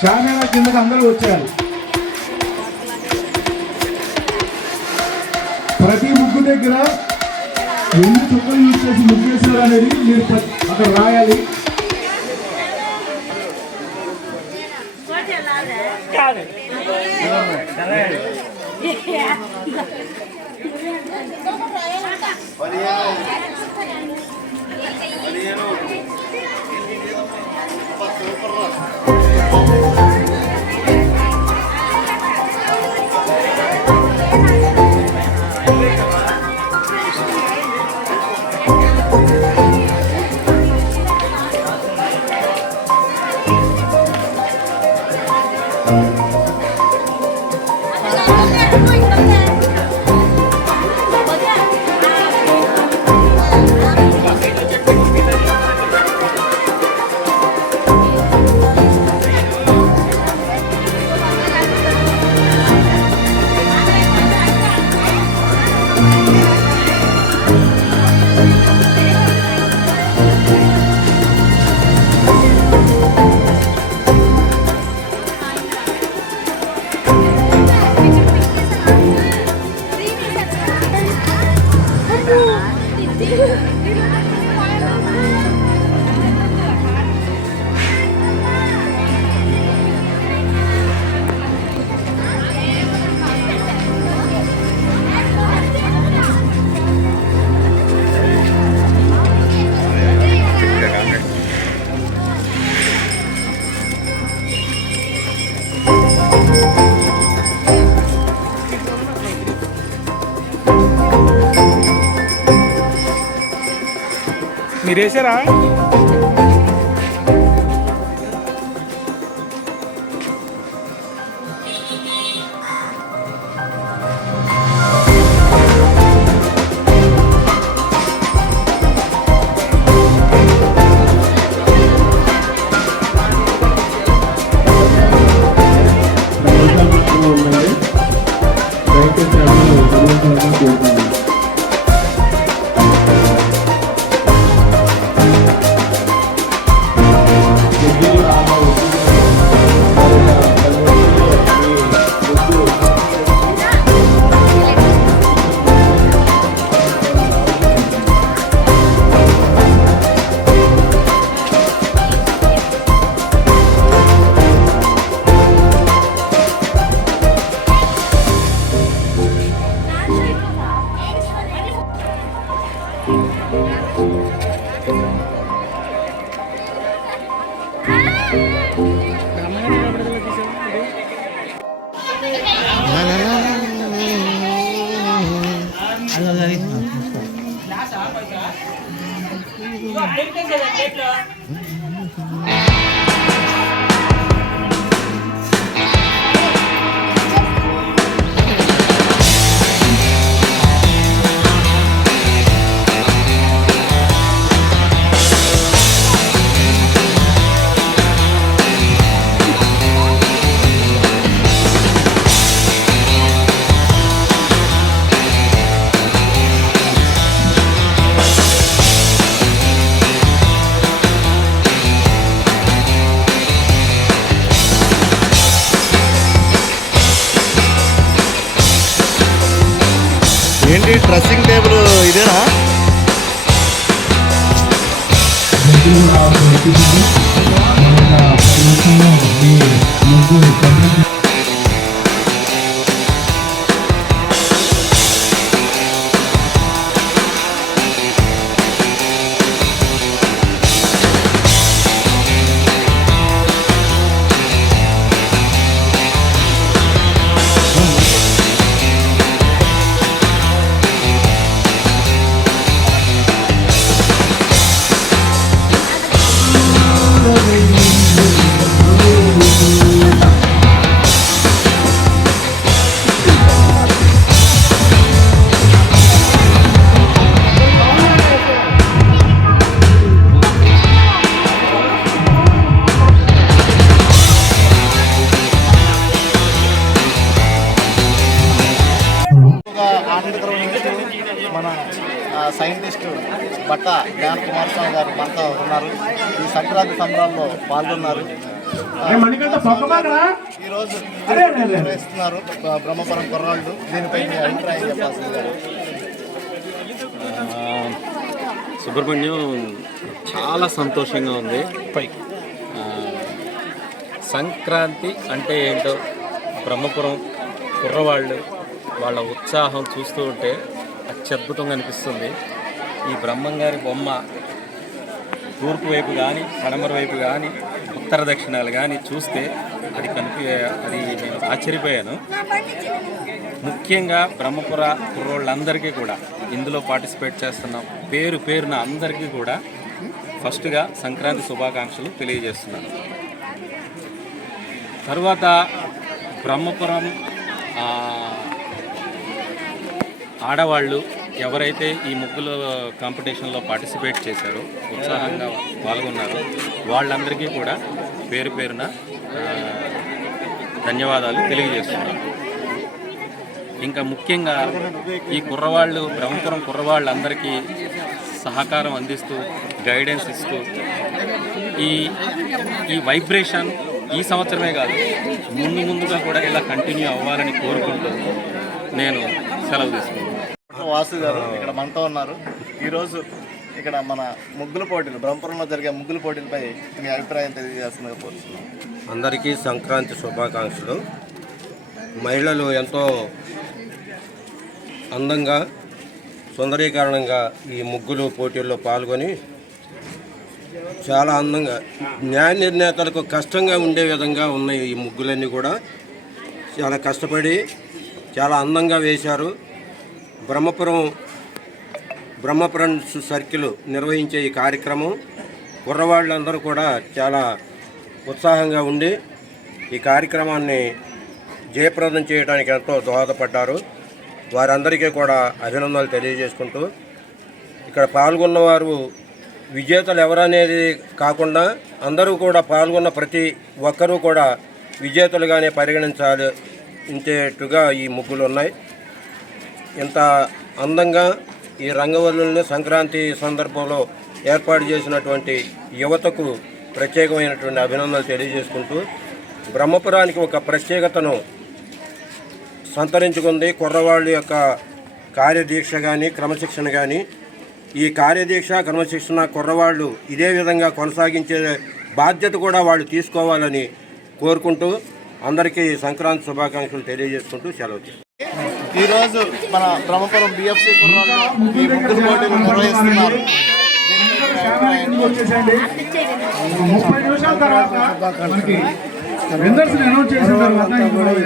షామేళా కిందకి అందరూ వచ్చేయాలి. ప్రతి ముగ్గు దగ్గర ఎన్ని చుక్కలు యూజ్ చేసి ముగ్గు వేసారు అనేది మీరు అక్కడ రాయాలి. మీరు వేసారా? ఏంటి డ్రెస్సింగ్ టేబుల్ ఇదేనా? మన సైంటిస్ట్ బట్ట జ్ఞాన కుమారస్వామి గారు మనతో ఉన్నారు. ఈ సంక్రాంతి సంబరాల్లో పాల్గొన్నారు. మణికంట పక్కమాకరా ఈరోజు అరే అరే అరే. నిర్వహిస్తున్నారు బ్రహ్మపురం కుర్రాళ్ళు. దీనిపై మీ అభిప్రాయం చెప్పాల్సిందిగా. సుబ్రహ్మణ్యం చాలా సంతోషంగా ఉంది. సంక్రాంతి అంటే ఏంటో బ్రహ్మపురం కుర్రవాళ్ళు వాళ్ళ ఉత్సాహం చూస్తూ ఉంటే అత్యద్భుతంగా అనిపిస్తుంది. ఈ బ్రహ్మంగారి బొమ్మ తూర్పు వైపు కానీ పడమర వైపు కానీ ఉత్తర దక్షిణాలు కానీ చూస్తే అది నేను ఆశ్చర్యపోయాను. ముఖ్యంగా బ్రహ్మపుర కుర్రోళ్ళందరికీ కూడా ఇందులో పార్టిసిపేట్ చేస్తున్న పేరున అందరికీ కూడా ఫస్ట్గా సంక్రాంతి శుభాకాంక్షలు తెలియజేస్తున్నాను. తర్వాత బ్రహ్మపురం ఆడవాళ్ళు ఎవరైతే ఈ ముగ్గుల కాంపిటీషన్లో పార్టిసిపేట్ చేశారో, ఉత్సాహంగా పాల్గొన్నారో వాళ్ళందరికీ కూడా పేరున ధన్యవాదాలు తెలియజేస్తున్నాను. ఇంకా ముఖ్యంగా ఈ బ్రహ్మపురం కుర్రవాళ్ళందరికీ సహకారం అందిస్తూ గైడెన్స్ ఇస్తూ ఈ వైబ్రేషన్ ఈ సంవత్సరమే కాదు ముందుగా కూడా ఇలా కంటిన్యూ అవ్వాలని కోరుకుంటూ నేను సెలవు తీసుకుంటాను. వాసు గారు ఇక్కడ మనతో ఉన్నారు. ఈరోజు ఇక్కడ మన ముగ్గుల పోటీలు, బ్రహ్మపురంలో జరిగే ముగ్గుల పోటీలపై మీ అభిప్రాయం తెలియజేస్తున్నా కోరుతున్నాం. అందరికీ సంక్రాంతి శుభాకాంక్షలు. మహిళలు ఎంతో అందంగా సుందరీకరణంగా ఈ ముగ్గులు పోటీల్లో పాల్గొని చాలా అందంగా న్యాయ నిర్ణేతలకు కష్టంగా ఉండే విధంగా ఉన్నాయి. ఈ ముగ్గులన్నీ కూడా చాలా కష్టపడి చాలా అందంగా వేశారు. బ్రహ్మపురం సర్కిల్ నిర్వహించే ఈ కార్యక్రమం కుర్రవాళ్ళందరూ కూడా చాలా ఉత్సాహంగా ఉండి ఈ కార్యక్రమాన్ని జయప్రదం చేయడానికి ఎంతో దోహదపడ్డారు. వారందరికీ కూడా అభినందనలు తెలియజేసుకుంటూ ఇక్కడ పాల్గొన్నవారు విజేతలు ఎవరనేది కాకుండా అందరూ కూడా పాల్గొన్న ప్రతి ఒక్కరూ కూడా విజేతలుగానే పరిగణించేట్టుగా ఈ ముగ్గులు ఉన్నాయి. ఇంత అందంగా ఈ రంగవల్లుల్ని సంక్రాంతి సందర్భంలో ఏర్పాటు చేసినటువంటి యువతకు ప్రత్యేకమైనటువంటి అభినందనలు తెలియజేసుకుంటూ బ్రహ్మపురానికి ఒక ప్రత్యేకతను సంతరించుకుంది. కుర్రవాళ్ళ యొక్క కార్యదీక్ష కానీ క్రమశిక్షణ కానీ, ఈ కార్యదీక్ష క్రమశిక్షణ కుర్రవాళ్ళు ఇదే విధంగా కొనసాగించే బాధ్యత కూడా వాళ్ళు తీసుకోవాలని కోరుకుంటూ అందరికీ సంక్రాంతి శుభాకాంక్షలు తెలియజేసుకుంటూ సెలవు. ఈరోజు మన బ్రహ్మపురం బిఎఫ్సి కుర్రాళ్ళు ఈ ముగ్గుల పోటీలు నిర్వహిస్తున్నారు. 30 నిమిషాల తర్వాత మనకి విన్నర్స్ అనౌన్స్ చేసిన తర్వాత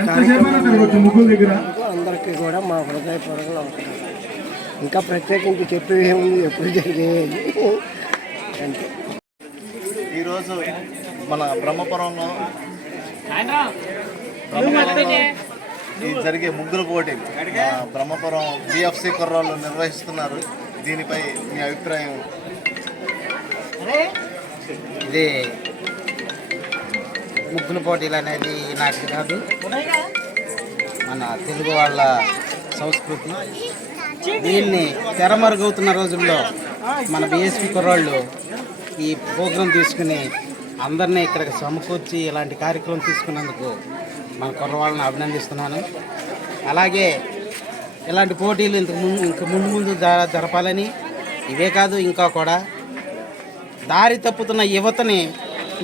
ఎంతసేపు జరగవచ్చు ముగ్గుల దగ్గర. అందరికీ కూడా మా హృదయపూర్వకంగా ఉంటుంది. ఇంకా ప్రత్యేకించి చెప్పేది ఏముంది, ఎప్పుడు జరిగేది అంటే. ఈరోజు మన బ్రహ్మపురంలో ఈ జరిగే ముగ్గుల పోటీలు బ్రహ్మపురం బిఎఫ్సి కుర్రాళ్ళు నిర్వహిస్తున్నారు. దీనిపై మీ అభిప్రాయం? ఇది ముగ్గుల పోటీలు అనేది నాకు కాదు, మన తెలుగు వాళ్ళ సంస్కృతి. దీన్ని తెరమరుగవుతున్న రోజుల్లో మన బిఎస్పి కుర్రాళ్ళు ఈ ప్రోగ్రాం తీసుకుని అందరినీ ఇక్కడికి సమకూర్చి ఇలాంటి కార్యక్రమం తీసుకున్నందుకు మన కుర్రవాళ్ళని అభినందిస్తున్నాను. అలాగే ఇలాంటి పోటీలు ఇంక ముందు జరపాలని, ఇవే కాదు ఇంకా కూడా దారి తప్పుతున్న యువతని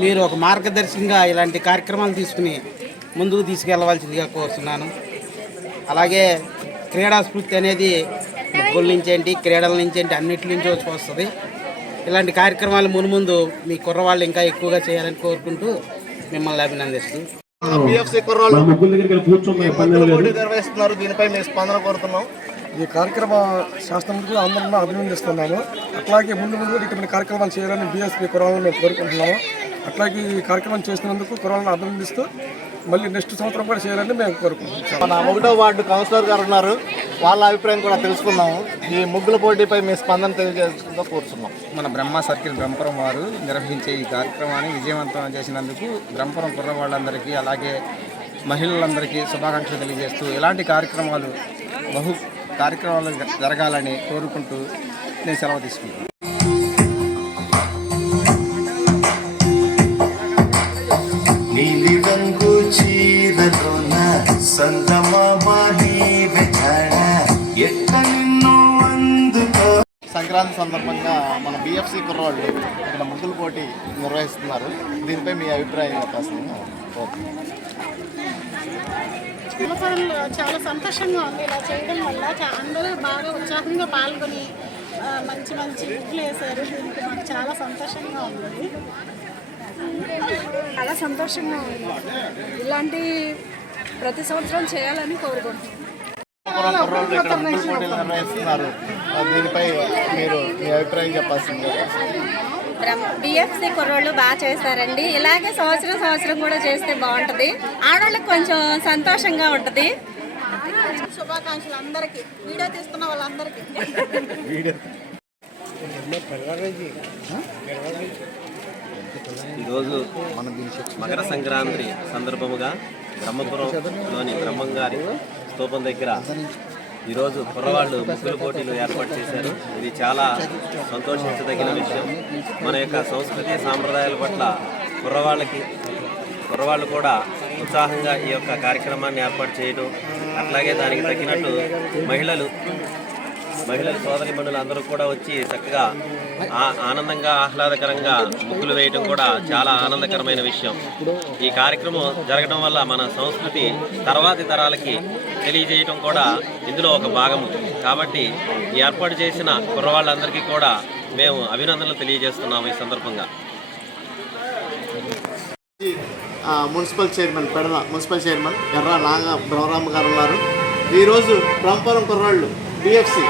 మీరు ఒక మార్గదర్శకంగా ఇలాంటి కార్యక్రమాలు తీసుకుని ముందుకు తీసుకెళ్ళవలసిందిగా కోరుతున్నాను. అలాగే క్రీడా స్ఫూర్తి అనేది ముగ్గుల నుంచి ఏంటి, క్రీడల నుంచి ఏంటి, అన్నిటి నుంచి వస్తుంది. ఇలాంటి కార్యక్రమాలు ముందు మీ కుర్రవాళ్ళు ఇంకా ఎక్కువగా చేయాలని కోరుకుంటూ మిమ్మల్ని అభినందిస్తూ బిఎఫ్సి కుర్రాళ్ళు నిర్వహిస్తున్నారు. దీనిపై మీ స్పందన కోరుతున్నాం. ఈ కార్యక్రమ శాస్త్రంలో అందరినీ అభినందిస్తున్నాను. అట్లాగే ముందు ఇటువంటి కార్యక్రమాలు చేయాలని బిఎస్పీ కుర్రాళ్ళని మేము కోరుకుంటున్నాము. అట్లాగే ఈ కార్యక్రమం చేసినందుకు కుర్రాళ్ళని అభినందిస్తూ మళ్ళీ నెక్స్ట్ సంవత్సరం కూడా చేయాలని మేము కోరుకుంటున్నాం. మన 1వ వార్డు కౌన్సిలర్ గారు ఉన్నారు, వాళ్ళ అభిప్రాయం కూడా తెలుసుకున్నాము. ఈ ముగ్గుల పోటీపై మీ స్పందన తెలియజేస్తుందో కోరుతున్నాం. మన బ్రహ్మ సర్కిల్ బ్రహ్మపురం వారు నిర్వహించే ఈ కార్యక్రమాన్ని విజయవంతం చేసినందుకు బ్రహ్మపురం కుర్రవాళ్ళందరికీ అలాగే మహిళలందరికీ శుభాకాంక్షలు తెలియజేస్తూ ఇలాంటి కార్యక్రమాలు జరగాలని కోరుకుంటూ నేను సెలవు తీసుకుంటాను. సంక్రాంతి సందర్భంగా మన బిఎఫ్సి కుర్రవాళ్ళు ఇక్కడ ముగ్గుల పోటీ నిర్వహిస్తున్నారు. దీనిపై మీ అభిప్రాయం చెప్పాల్సింది. చాలా సంతోషంగా ఉంది. ఇలా చేయడం వల్ల అందరూ బాగా ఉత్సాహంగా పాల్గొని మంచి మంచి ముగ్గులు వేశారు. దీనికి మాకు చాలా సంతోషంగా ఉంది. చాలా సంతోషంగా ఉంది. ఇలాంటి ప్రతి సంవత్సరం చేయాలని కోరుకుంటున్నాను. కుర్రవాళ్ళు ఇక్కడ ముగ్గుల పోటీలు నిర్వహిస్తున్నారు. దీనిపై మీరు మీ అభిప్రాయం చెప్పాల్సింది. బిఎఫ్సి కుర్రోళ్ళు బాగా చేస్తారండి. ఇలాగే సంవత్సరం కూడా చేస్తే బాగుంటుంది. ఆడవాళ్ళకి కొంచెం సంతోషంగా ఉంటుంది. శుభాకాంక్షలు అందరికీ, వీడియో తీస్తున్న వాళ్ళందరికీ. ఈరోజు మకర సంక్రాంతి సందర్భముగా బ్రహ్మపురంలోని బ్రహ్మంగారి స్తూపం దగ్గర ఈరోజు కుర్రవాళ్ళు ముగ్గుల పోటీలు ఏర్పాటు చేశారు. ఇది చాలా సంతోషించదగిన విషయం. మన యొక్క సంస్కృతి సాంప్రదాయాల పట్ల కుర్రవాళ్ళు కూడా ఉత్సాహంగా ఈ యొక్క కార్యక్రమాన్ని ఏర్పాటు చేయడం, అట్లాగే దానికి తగ్గినట్టు మహిళలు సోదరిమణులు అందరూ కూడా వచ్చి చక్కగా ఆనందంగా ఆహ్లాదకరంగా ముగ్గులు వేయడం కూడా చాలా ఆనందకరమైన విషయం. ఈ కార్యక్రమం జరగడం వల్ల మన సంస్కృతి తర్వాతి తరాలకి తెలియజేయడం కూడా ఇందులో ఒక భాగము. కాబట్టి ఈ ఏర్పాటు చేసిన కుర్రవాళ్ళందరికీ కూడా మేము అభినందనలు తెలియజేస్తున్నాము. ఈ సందర్భంగా మున్సిపల్ చైర్మన్ ఎర్ర నాగ బ్రహ్మరామ గారు ఉన్నారు. ఈరోజు బ్రహ్మపురం కుర్రాళ్ళు బిఎఫ్సి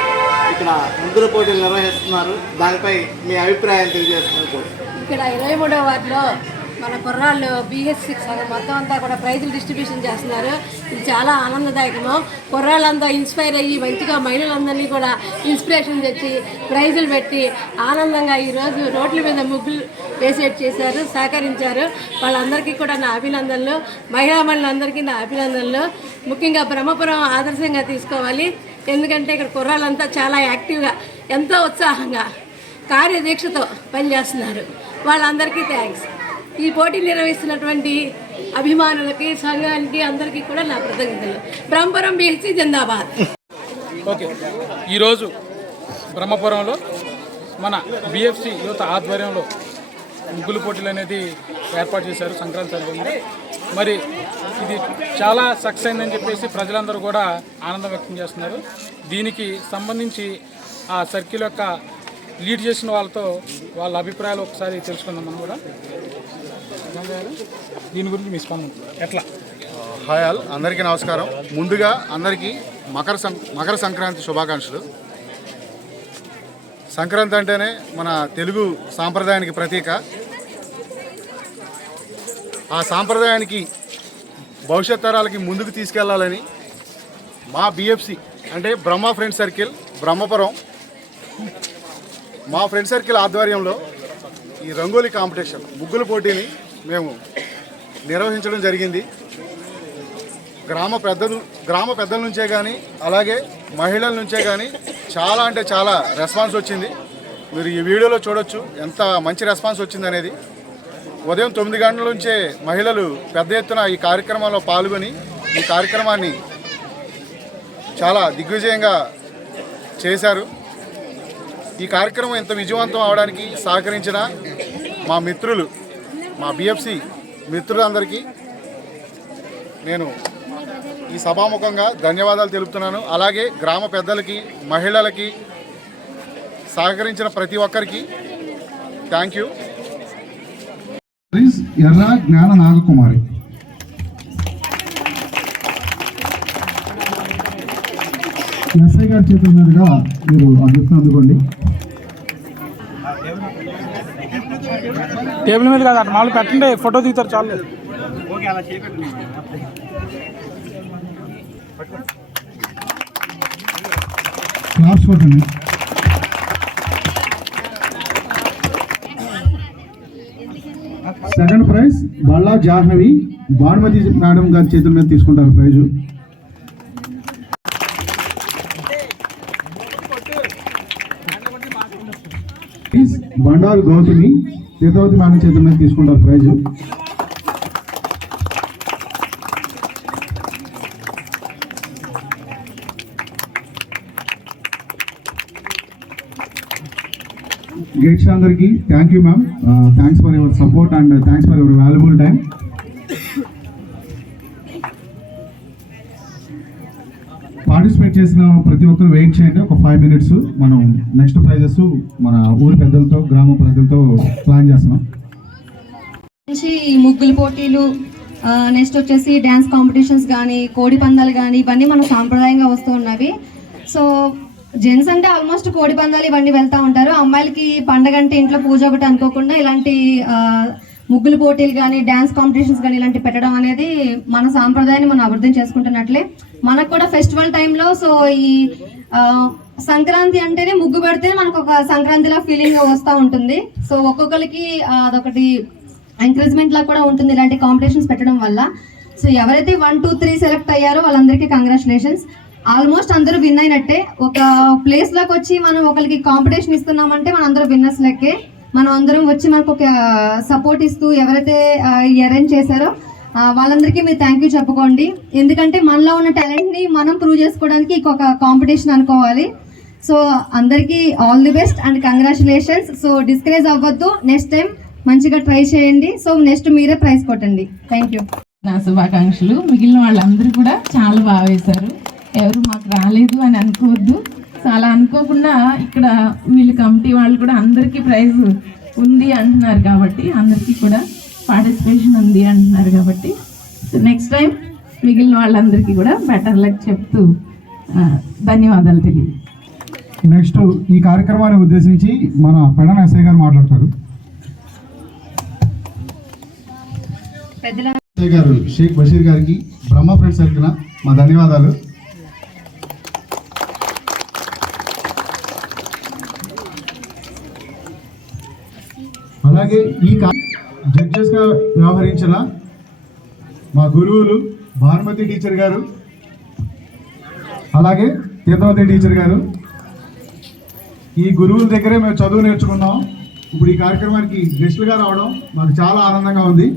ఇక్కడ ముగ్గుల పోటీలు నిర్వహిస్తున్నారు. దానిపై మీ అభిప్రాయం తెలియజేస్తున్నారు. ఇక్కడ 23వ వార్డులో మన కుర్రాళ్ళు బిఎస్సి మొత్తం అంతా కూడా ప్రైజులు డిస్ట్రిబ్యూషన్ చేస్తున్నారు. ఇది చాలా ఆనందదాయకము. కుర్రాళ్ళంతా ఇన్స్పైర్ అయ్యి మంచిగా మహిళలందరినీ కూడా ఇన్స్పిరేషన్ తెచ్చి ప్రైజులు పెట్టి ఆనందంగా ఈరోజు రోడ్ల మీద ముగ్గులు వేసేట్ చేశారు, సహకరించారు. వాళ్ళందరికీ కూడా నా అభినందనలు. మహిళా మహిళలందరికీ నా అభినందనలు. ముఖ్యంగా బ్రహ్మపురం ఆదర్శంగా తీసుకోవాలి. ఎందుకంటే ఇక్కడ కుర్రాళ్ళంతా చాలా యాక్టివ్గా, ఎంతో ఉత్సాహంగా, కార్యదీక్షతో పనిచేస్తున్నారు. వాళ్ళందరికీ థ్యాంక్స్. ఈ పోటీ నిర్వహిస్తున్నటువంటి అభిమానులకి, సంఘానికి అందరికీ కూడా నా కృతజ్ఞతలు. బ్రహ్మపురం బిఎస్సి జిందాబాద్. ఓకే, ఈరోజు బ్రహ్మపురంలో మన బిఎఫ్సి యువత ఆధ్వర్యంలో ముగ్గులు పోటీలు అనేది ఏర్పాటు చేశారు సంక్రాంతి సందర్భంగా. మరి ఇది చాలా సక్సెస్ అయిందని చెప్పేసి ప్రజలందరూ కూడా ఆనందం వ్యక్తం చేస్తున్నారు. దీనికి సంబంధించి ఆ సర్కిల్ యొక్క లీడ్ చేసిన వాళ్ళతో వాళ్ళ అభిప్రాయాలు ఒకసారి తెలుసుకుందాం. మనం కూడా దీని గురించి మీ స్పందన ఎట్లా? హాయ్ ఆల్, అందరికీ నమస్కారం. ముందుగా అందరికీ మకర సంక్రాంతి శుభాకాంక్షలు. సంక్రాంతి అంటేనే మన తెలుగు సాంప్రదాయానికి ప్రతీక. ఆ సాంప్రదాయానికి భవిష్యత్ తరాలకి ముందుకు తీసుకెళ్లాలని మా బిఎఫ్సి అంటే బ్రహ్మ ఫ్రెండ్ సర్కిల్ బ్రహ్మపురం, మా ఫ్రెండ్ సర్కిల్ ఆధ్వర్యంలో ఈ రంగోలీ కాంపిటీషన్ ముగ్గుల పోటీని మేము నిర్వహించడం జరిగింది. గ్రామ పెద్దల నుంచే కానీ అలాగే మహిళల నుంచే కానీ చాలా అంటే చాలా రెస్పాన్స్ వచ్చింది. మీరు ఈ వీడియోలో చూడొచ్చు ఎంత మంచి రెస్పాన్స్ వచ్చింది అనేది. ఉదయం 9 గంటల నుంచే మహిళలు పెద్ద ఎత్తున ఈ కార్యక్రమంలో పాల్గొని ఈ కార్యక్రమాన్ని చాలా దిగ్విజయంగా చేశారు. ఈ కార్యక్రమం ఇంత విజయవంతం అవడానికి సహకరించిన మా మిత్రులు, మా బిఎఫ్సి మిత్రులందరికీ నేను ఈ సభాముఖంగా ధన్యవాదాలు తెలుపుతున్నాను. అలాగే గ్రామ పెద్దలకి, మహిళలకి సహకరించిన ప్రతి ఒక్కరికి థ్యాంక్ యూ. ఎర్ర జ్ఞాన నాగకుమారి. ఎస్ఐ గారి చేతుల మీదుగా మీరు ఆ గిఫ్ట్ అందుకోండి. టేబుల్ మీద కాదు, అటు మామూలు పెట్టండి, ఫోటో దిగుతారు చాలు. క్లాప్స్ కొట్టండి. Second prize Balla Jahnavi Bhanumathi madam గారి చేతుల మీద తీసుకుంటారు ప్రైజు. బండారు గౌతమి చిత్రవతి మేడం చేతుల మీద తీసుకుంటారు ప్రైజు. గెస్ట్స్ అందరికీ thank you ma'am. Thanks for your support and thanks for your valuable time. Participate చేసిన ప్రతి ఒక్కరు వెయిట్ చేయండి, ఒక 5 minutes. మనం నెక్స్ట్ ప్రైజెస్ మన ఊరి పెద్దలతో, గ్రామ ప్రజలతో ప్లాన్ చేస్తున్నాం. ముగ్గులు పోటీలు, నెక్స్ట్ వచ్చేసి డ్యాన్స్ కాంపిటీషన్స్ కానీ, కోడి పందాలు కానీ, ఇవన్నీ మన సాంప్రదాయంగా వస్తూ ఉన్నవి. సో జెంట్స్ అంటే ఆల్మోస్ట్ కోడి పందాలు ఇవన్నీ వెళ్తూ ఉంటారు. అమ్మాయిలకి పండగ అంటే ఇంట్లో పూజ ఒకటి అనుకోకుండా ఇలాంటి ముగ్గులు పోటీలు కానీ, డ్యాన్స్ కాంపిటీషన్స్ కానీ ఇలాంటి పెట్టడం అనేది మన సాంప్రదాయాన్ని మనం అభివృద్ధి చేసుకుంటున్నట్లే. మనకు కూడా ఫెస్టివల్ టైంలో సో ఈ సంక్రాంతి అంటేనే ముగ్గు పెడితే మనకు ఒక సంక్రాంతిలా ఫీలింగ్ వస్తూ ఉంటుంది. సో ఒక్కొక్కరికి అదొకటి ఎంకరేజ్మెంట్ లా కూడా ఉంటుంది ఇలాంటి కాంపిటీషన్స్ పెట్టడం వల్ల. సో ఎవరైతే 1, 2, 3 సెలెక్ట్ అయ్యారో వాళ్ళందరికీ కంగ్రాచులేషన్స్. ఆల్మోస్ట్ అందరూ విన్ అయినట్టే. ఒక ప్లేస్ లోకి వచ్చి మనం ఒకరికి కాంపిటీషన్ ఇస్తున్నామంటే మన అందరూ విన్నర్స్ లెక్కే. మనం అందరం వచ్చి మనకు ఒక సపోర్ట్ ఇస్తూ ఎవరైతే అరేంజ్ చేశారో వాళ్ళందరికీ మీరు థ్యాంక్ యూ చెప్పుకోండి. ఎందుకంటే మనలో ఉన్న టాలెంట్ని మనం ప్రూవ్ చేసుకోవడానికి ఇంకొక కాంపిటీషన్ అనుకోవాలి. సో అందరికీ all the best and congratulations. So discourage అవ్వద్దు, నెక్స్ట్ టైం మంచిగా ట్రై చేయండి. సో నెక్స్ట్ మీరే ప్రైజ్ కొట్టండి. Thank you. నా శుభాకాంక్షలు. మిగిలిన వాళ్ళందరూ కూడా చాలా బాగా వేశారు. ఎవరు మాకు రాలేదు అని అనుకోవద్దు. చాలా అనుకోకుండా ఇక్కడ వీళ్ళు కమిటీ వాళ్ళు కూడా అందరికీ ప్రైజ్ ఉంది అంటున్నారు కాబట్టి, అందరికీ కూడా పార్టిసిపేషన్ ఉంది అంటున్నారు కాబట్టి నెక్స్ట్ టైం మిగిలిన వాళ్ళందరికీ కూడా బెటర్ లక్ చెప్తూ ధన్యవాదాలు తెలియదు. నెక్స్ట్ ఈ కార్యక్రమాన్ని ఉద్దేశించి మన పెడన ఎస్ఐ గారు మాట్లాడతారు. ఎస్ఐ గారు షేక్ బషీర్ గారికి బ్రహ్మ ఫ్రెండ్స్ తరఫున మా ధన్యవాదాలు. అలాగే ఈ జడ్జెస్గా వ్యవహరించిన మా గురువులు భానుమతి టీచర్ గారు, అలాగే తీర్థవతి టీచర్ గారు. ఈ గురువుల దగ్గరే మేము చదువు నేర్చుకున్నాం. ఇప్పుడు ఈ కార్యక్రమానికి గెస్టులుగా రావడం మాకు చాలా ఆనందంగా ఉంది.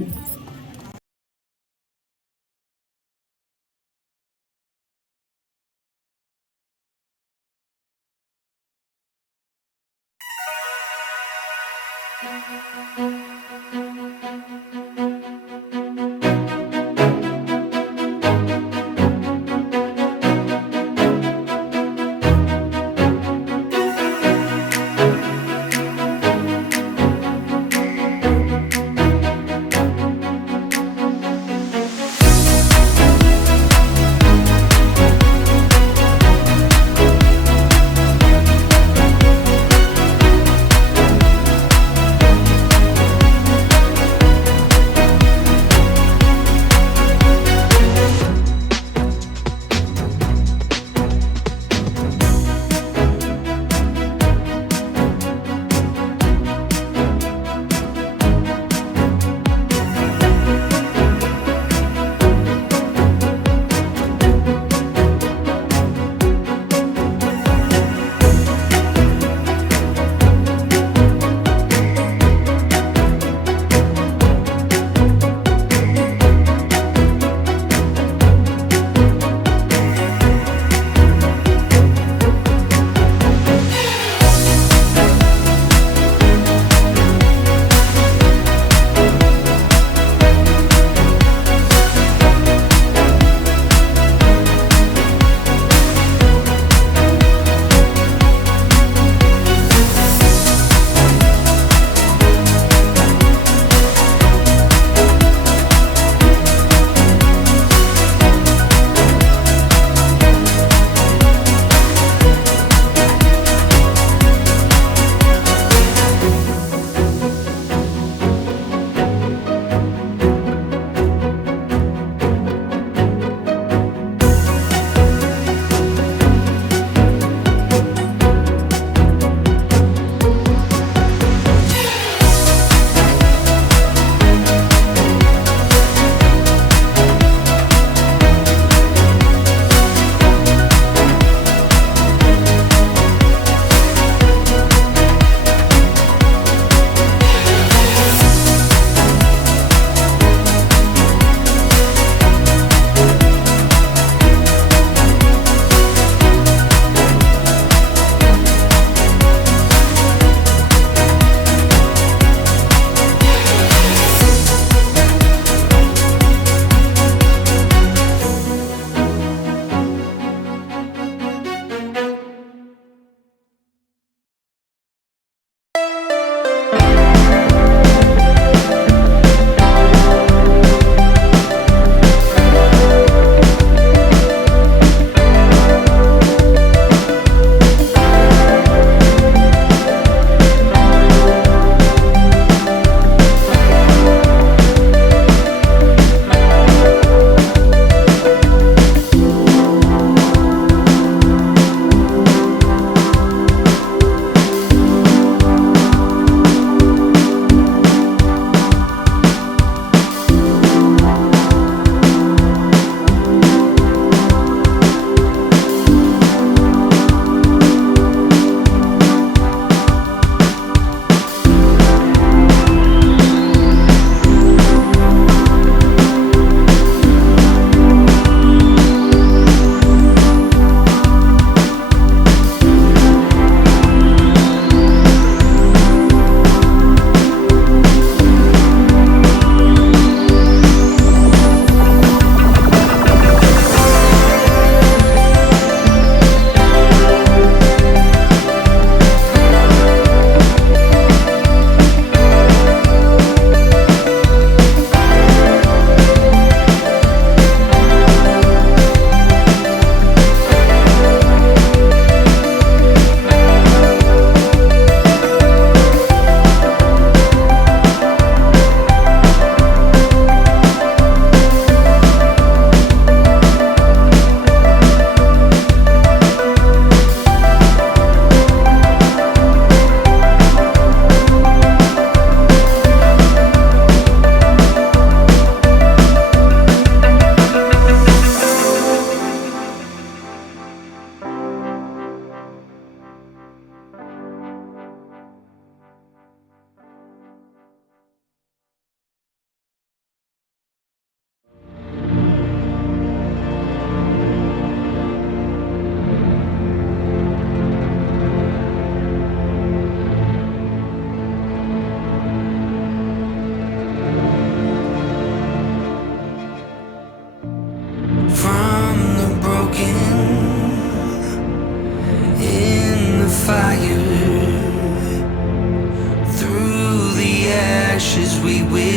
we will.